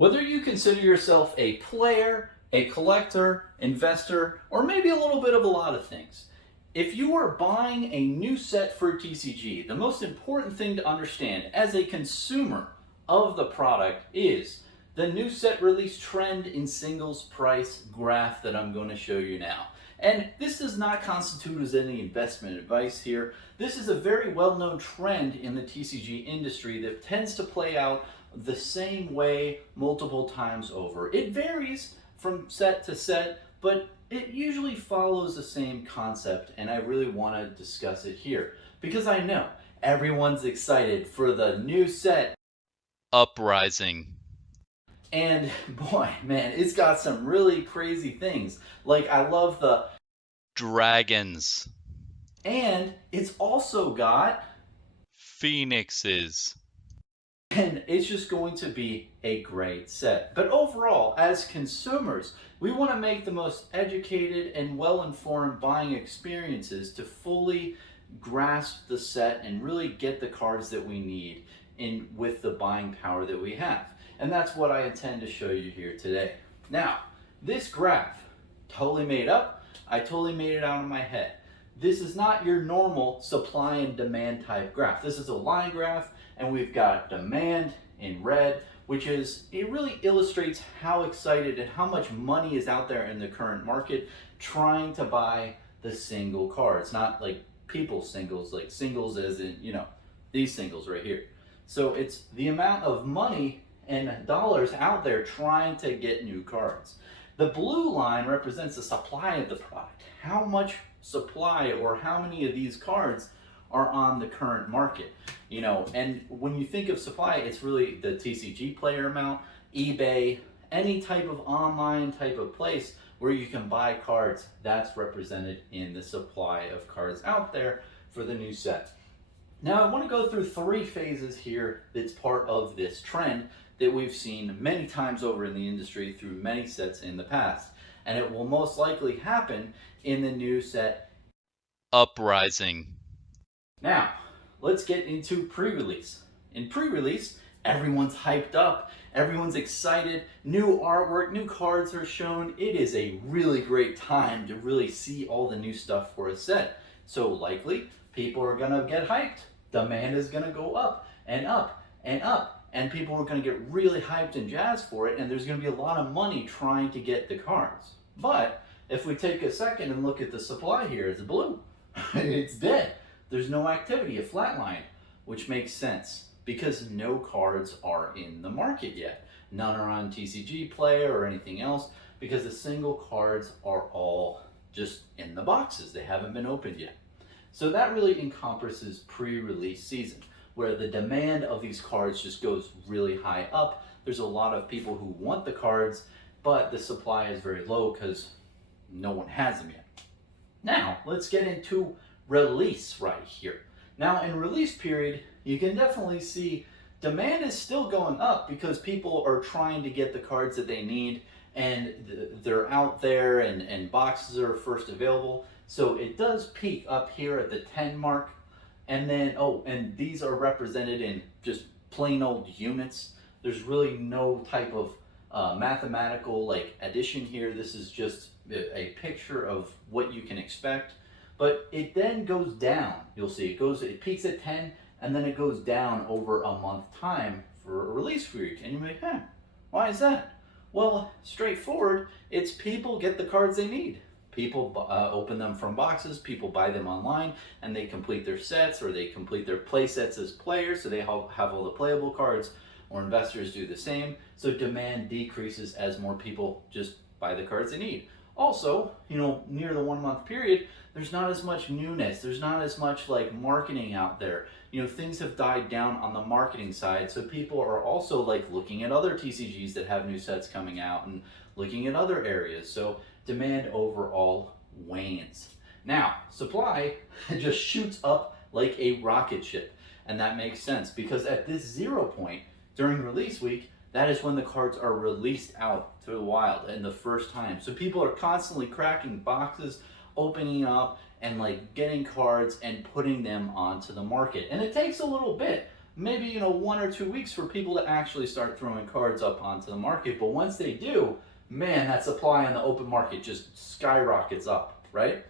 Whether you consider yourself a player, a collector, investor, or maybe a little bit of a lot of things, if you are buying a new set for TCG, the most important thing to understand as a consumer of the product is the new set release trend in singles price graph that I'm going to show you now. And this does not constitute as any investment advice here. This is a very well-known trend in the TCG industry that tends to play out the same way multiple times over. It varies from set to set, but it usually follows the same concept, and I really want to discuss it here because I know everyone's excited for the new set Uprising. and boy, man, it's got some really crazy things. Like I love the Dragons. and it's also got Phoenixes. and it's just going to be a great set. But overall, as consumers, we want to make the most educated and well-informed buying experiences to fully grasp the set and really get the cards that we need in with the buying power that we have. And that's what I intend to show you here today. Now, this graph, totally made up. I totally made it out of my head. This is not your normal supply and demand type graph. This is a line graph, and we've got demand in red, which is, it really illustrates how excited and how much money is out there in the current market trying to buy the single cards, not like people singles, like singles as in, these singles right here. So it's the amount of money and dollars out there trying to get new cards. The blue line represents the supply of the product. How much supply or how many of these cards are on the current market, and when you think of supply, it's really the TCG player amount, eBay, any type of online type of place where you can buy cards. That's represented in the supply of cards out there for the new set. Now I want to go through three phases here that's part of this trend that we've seen many times over in the industry through many sets in the past, and it will most likely happen in the new set Uprising. Now, let's get into pre-release. In pre-release, everyone's hyped up, everyone's excited, new artwork, new cards are shown. It is a really great time to really see all the new stuff for a set. So likely, people are gonna get hyped. Demand is gonna go up and up and up, and people are gonna get really hyped and jazzed for it, and there's gonna be a lot of money trying to get the cards. But if we take a second and look at the supply here, it's blue. It's dead. There's no activity, a flat line, which makes sense because no cards are in the market yet. None are on TCG Player or anything else because the single cards are all just in the boxes. They haven't been opened yet. So that really encompasses pre-release season, where the demand of these cards just goes really high up. There's a lot of people who want the cards, but the supply is very low because no one has them yet. Now, let's get into release right here. Now, in release period, you can definitely see demand is still going up because people are trying to get the cards that they need, and they're out there and boxes are first available. So it does peak up here at the 10 mark. And then, and these are represented in just plain old units. There's really no type of mathematical like addition here. This is just a picture of what you can expect. But it then goes down. You'll see it peaks at 10 and then it goes down over a month time for a release period. And you're like, why is that? Well, straightforward. It's people get the cards they need. People open them from boxes, people buy them online, and they complete their sets or they complete their play sets as players, so they have all the playable cards, or investors do the same. So demand decreases as more people just buy the cards they need. Also, near the 1 month period, there's not as much newness. There's not as much like marketing out there. Things have died down on the marketing side. So people are also like looking at other TCGs that have new sets coming out and looking at other areas. So demand overall wanes. Now, supply just shoots up like a rocket ship. And that makes sense because at this 0 point during release week, that is when the cards are released out to the wild in the first time. So people are constantly cracking boxes, opening up, and like getting cards and putting them onto the market. And it takes a little bit, maybe 1 or 2 weeks for people to actually start throwing cards up onto the market. But once they do, man, that supply on the open market just skyrockets up, right?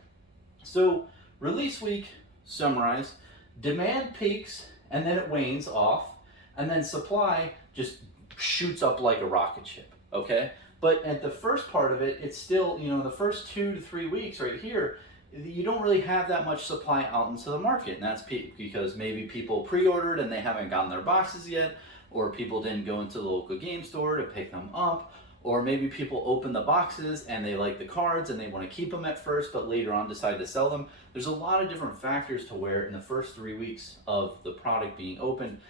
So release week, summarize, demand peaks and then it wanes off, and then supply just shoots up like a rocket ship, okay? But at the first part of it, it's still, the first 2 to 3 weeks right here, you don't really have that much supply out into the market. And that's because maybe people pre-ordered and they haven't gotten their boxes yet, or people didn't go into the local game store to pick them up, or maybe people open the boxes and they like the cards and they want to keep them at first, but later on decide to sell them. There's a lot of different factors to where in the first 3 weeks of the product being open,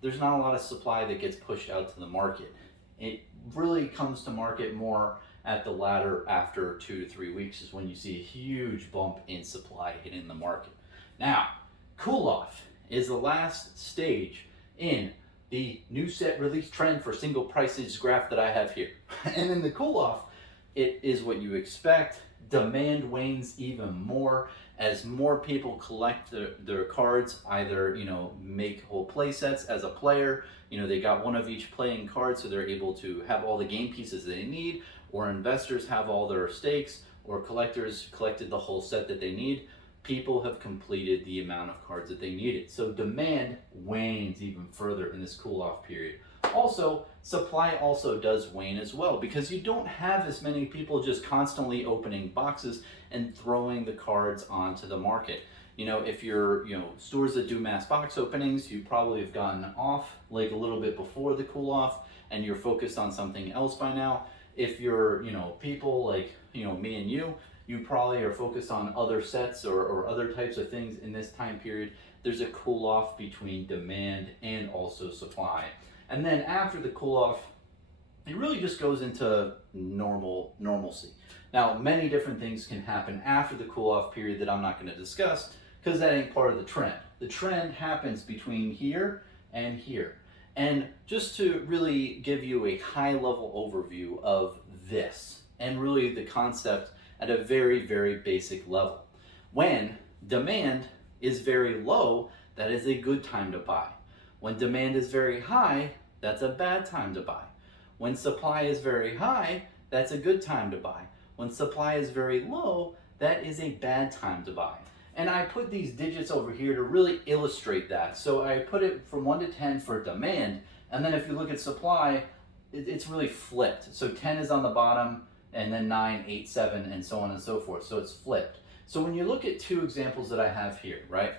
there's not a lot of supply that gets pushed out to the market. It really comes to market more at the latter after 2 to 3 weeks is when you see a huge bump in supply hitting the market. Now, cool off is the last stage in the new set release trend for single prices graph that I have here. And in the cool off, it is what you expect. Demand wanes even more as more people collect their cards, either make whole play sets as a player, they got one of each playing card so they're able to have all the game pieces they need, or investors have all their stakes, or collectors collected the whole set that they need. People have completed the amount of cards that they needed. So demand wanes even further in this cool off period. Also, supply also does wane as well because you don't have as many people just constantly opening boxes and throwing the cards onto the market. If you're, stores that do mass box openings, you probably have gotten off like a little bit before the cool off and you're focused on something else by now. If you're, people like, me and you probably are focused on other sets or other types of things in this time period. There's a cool off between demand and also supply. And then after the cool off, it really just goes into normalcy. Now, many different things can happen after the cool off period that I'm not going to discuss because that ain't part of the trend. The trend happens between here and here. And just to really give you a high level overview of this and really the concept at a very, very basic level. When demand is very low, that is a good time to buy. When demand is very high, that's a bad time to buy. When supply is very high, that's a good time to buy. When supply is very low, that is a bad time to buy. And I put these digits over here to really illustrate that. So I put it from 1 to 10 for demand, and then if you look at supply, it's really flipped. So 10 is on the bottom, and then 9, 8, 7, and so on and so forth. So it's flipped. So when you look at 2 examples that I have here, right?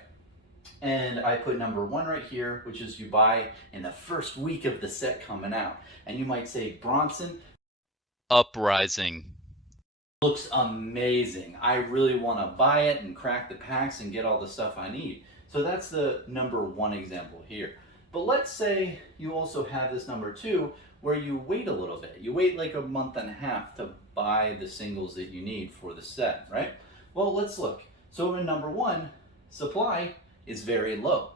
And I put number 1 right here, which is you buy in the first week of the set coming out. And you might say, Bronson, Uprising. looks amazing. I really want to buy it and crack the packs and get all the stuff I need. So that's the number 1 example here. But let's say you also have this number 2 where you wait a little bit. You wait like a month and a half to buy the singles that you need for the set, right? Well, let's look. So in number 1, supply is very low.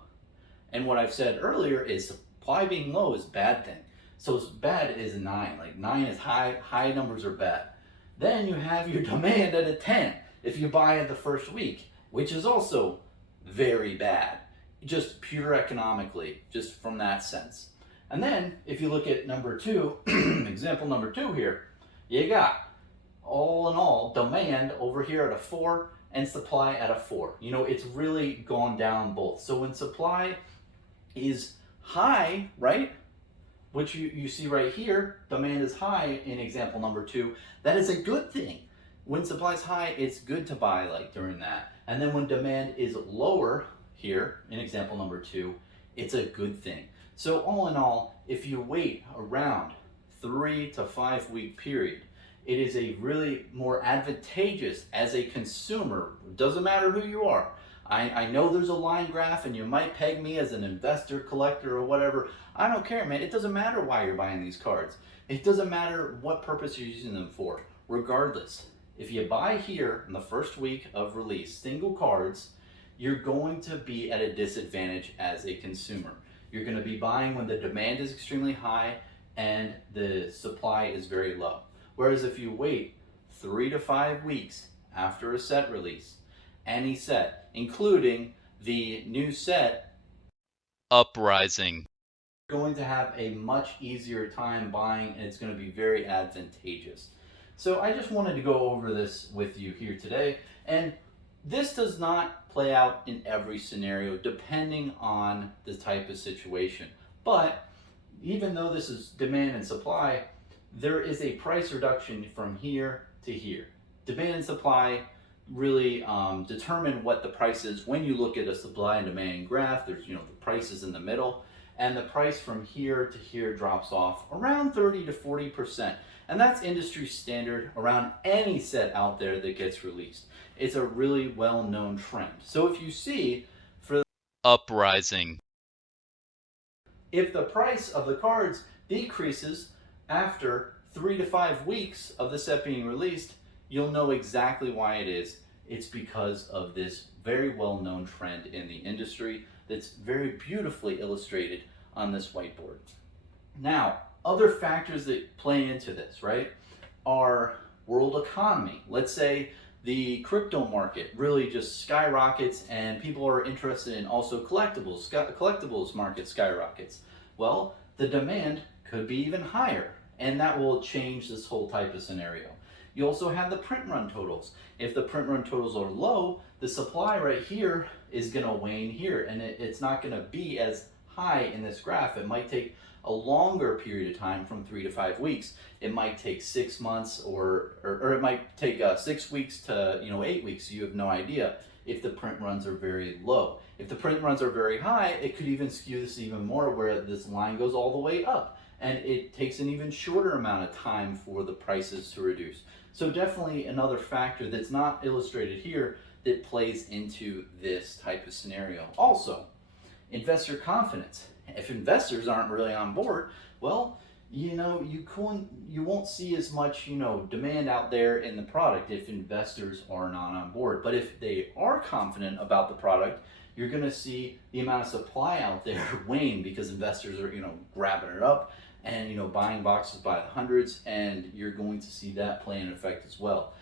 And what I've said earlier is supply being low is a bad thing. So bad is a 9. Like 9 is high numbers are bad. Then you have your demand at a 10 if you buy it the first week, which is also very bad. Just pure economically, just from that sense. And then if you look at number 2, example number 2 here, you got all in all demand over here at a 4 and supply at a 4. It's really gone down both. So when supply is high, right, which you see right here, demand is high in example number 2, that is a good thing. When supply is high, it's good to buy like during that. And then when demand is lower here in example number 2, it's a good thing. So all in all, if you wait around 3 to 5 week period, it is a really more advantageous as a consumer. It doesn't matter who you are. I know there's a line graph and you might peg me as an investor, collector, or whatever. I don't care, man. It doesn't matter why you're buying these cards. It doesn't matter what purpose you're using them for. Regardless, if you buy here in the first week of release single cards, you're going to be at a disadvantage as a consumer. You're going to be buying when the demand is extremely high and the supply is very low. Whereas if you wait 3 to 5 weeks after a set release, any set, including the new set Uprising. Going to have a much easier time buying, and it's going to be very advantageous. So I just wanted to go over this with you here today, and this does not play out in every scenario depending on the type of situation. But even though this is demand and supply, there is a price reduction from here to here. Demand and supply really determine what the price is. When you look at a supply and demand graph, there's the prices in the middle, and the price from here to here drops off around 30 to 40%. And that's industry standard around any set out there that gets released. It's a really well-known trend. So if you see for Uprising. if the price of the cards decreases after 3 to 5 weeks of the set being released, you'll know exactly why it is. It's because of this very well-known trend in the industry that's very beautifully illustrated on this whiteboard. Now, other factors that play into this, right, are world economy. Let's say the crypto market really just skyrockets and people are interested in also collectibles. Collectibles market skyrockets. Well, the demand could be even higher, and that will change this whole type of scenario. You also have the print run totals. If the print run totals are low, the supply right here is going to wane here, and it's not going to be as high in this graph. It might take a longer period of time from 3 to 5 weeks. It might take 6 months or it might take 6 weeks to 8 weeks. You have no idea if the print runs are very low. If the print runs are very high, it could even skew this even more where this line goes all the way up, and it takes an even shorter amount of time for the prices to reduce. So definitely another factor that's not illustrated here that plays into this type of scenario. Also, investor confidence. If investors aren't really on board, well, you won't see as much demand out there in the product if investors are not on board. But if they are confident about the product, you're going to see the amount of supply out there wane because investors are grabbing it up and buying boxes by the hundreds, and you're going to see that play an effect as well.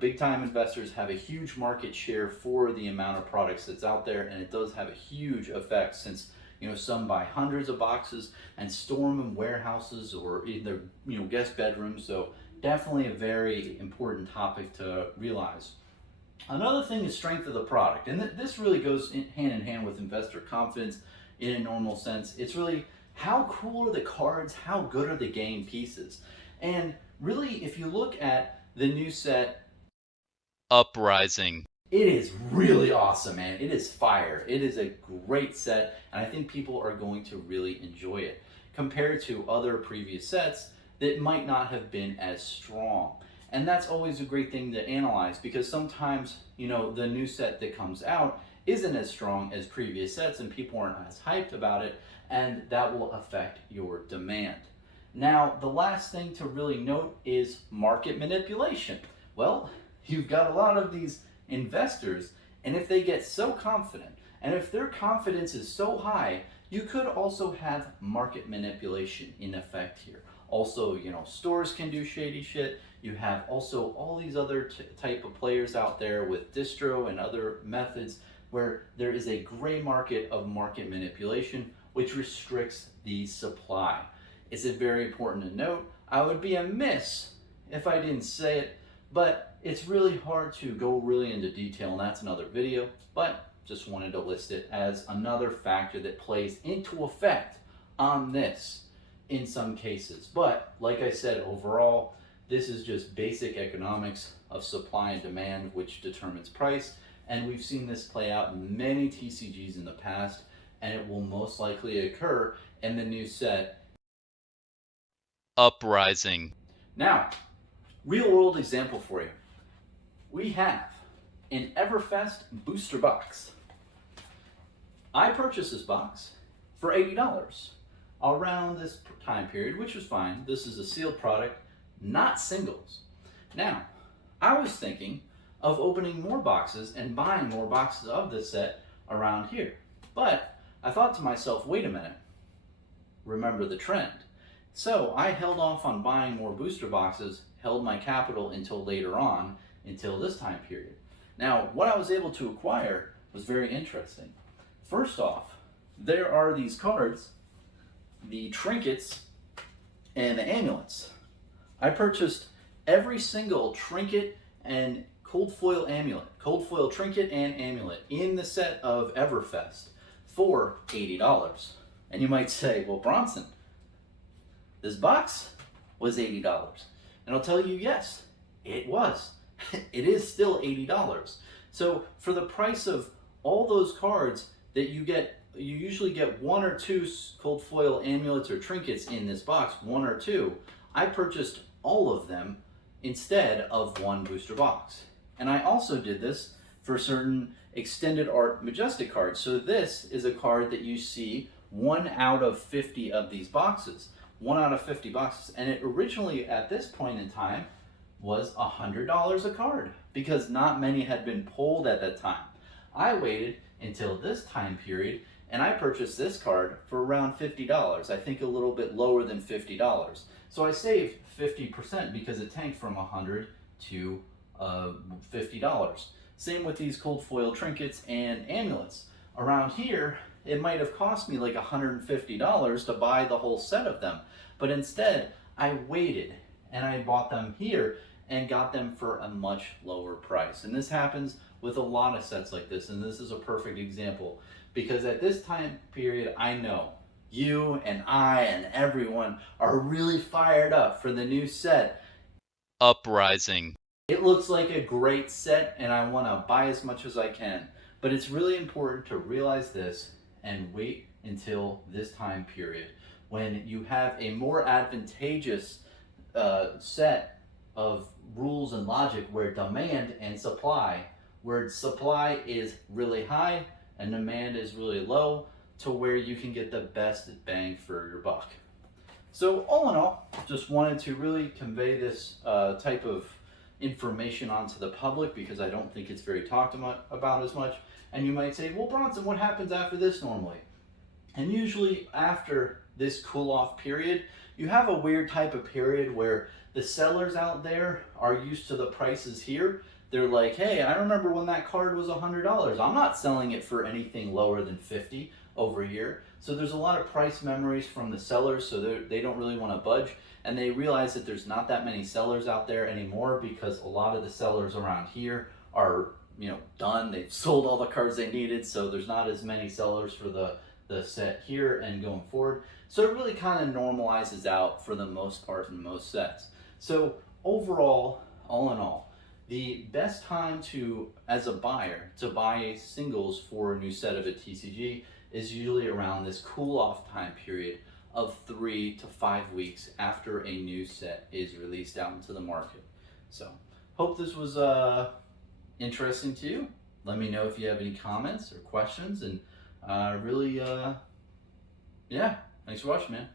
Big time investors have a huge market share for the amount of products that's out there, and it does have a huge effect since some buy hundreds of boxes and store them in warehouses or in their guest bedrooms. So definitely a very important topic to realize. Another thing is strength of the product, and this really goes hand in hand with investor confidence in a normal sense. It's really how cool are the cards, how good are the game pieces. And really, if you look at the new set Uprising. it is really awesome, man. It is fire. It is a great set, and I think people are going to really enjoy it compared to other previous sets that might not have been as strong. And that's always a great thing to analyze because sometimes, the new set that comes out isn't as strong as previous sets and people aren't as hyped about it, and that will affect your demand. Now, the last thing to really note is market manipulation. Well, you've got a lot of these investors, and if they get so confident and if their confidence is so high, you could also have market manipulation in effect here. Also, stores can do shady shit. You have also all these other type of players out there with distro and other methods where there is a gray market of market manipulation which restricts the supply. It's very important to note. I would be amiss if I didn't say it, but it's really hard to go really into detail, and that's another video, but just wanted to list it as another factor that plays into effect on this in some cases. But like I said, overall, this is just basic economics of supply and demand, which determines price. And we've seen this play out in many TCGs in the past, and it will most likely occur in the new set Uprising. Now, real world example for you. We have an Everfest booster box. I purchased this box for $80 around this time period, which was fine. This is a sealed product, not singles. Now, I was thinking of opening more boxes and buying more boxes of this set around here. But I thought to myself, wait a minute, remember the trend. So I held off on buying more booster boxes, held my capital until later on, until this time period. Now, what I was able to acquire was very interesting. First off, there are these cards, the trinkets and the amulets. I purchased every single trinket and cold foil trinket and amulet in the set of Everfest for $80. And you might say, well, Bronson, this box was $80. And I'll tell you, yes, it was. It is still $80. So for the price of all those cards that you get, you usually get one or two cold foil amulets or trinkets in this box, one or two. I purchased all of them instead of one booster box. And I also did this for certain extended art Majestic cards. So this is a card that you see 1 out of 50 of these boxes. 1 out of 50 boxes. And it originally, at this point in time, was $100 a card because not many had been pulled at that time. I waited until this time period and I purchased this card for around $50. I think a little bit lower than $50. So I saved 50% because it tanked from $100 to $50. Same with these cold foil trinkets and amulets. Around here, it might have cost me like $150 to buy the whole set of them. But instead, I waited and I bought them here and got them for a much lower price. And this happens with a lot of sets like this, and this is a perfect example. Because at this time period, I know you and I and everyone are really fired up for the new set. Uprising. It looks like a great set and I want to buy as much as I can. But it's really important to realize this and wait until this time period when you have a more advantageous set of rules and logic where demand and supply, where supply is really high and demand is really low, to where you can get the best bang for your buck. So all in all, just wanted to really convey this type of information onto the public because I don't think it's very talked about as much. And you might say, well, Bronson, what happens after this normally? And usually after this cool off period, you have a weird type of period where the sellers out there are used to the prices here. They're like, hey, I remember when that card was $100. I'm not selling it for anything lower than $50 over here. So there's a lot of price memories from the sellers, so they don't really want to budge. And they realize that there's not that many sellers out there anymore because a lot of the sellers around here are, done. They've sold all the cards they needed, so there's not as many sellers for the set here and going forward. So it really kind of normalizes out for the most part in most sets. So overall, all in all, the best time as a buyer, to buy singles for a new set of a TCG is usually around this cool off time period of 3 to 5 weeks after a new set is released out into the market. So hope this was interesting to you. Let me know if you have any comments or questions, and thanks for watching, man.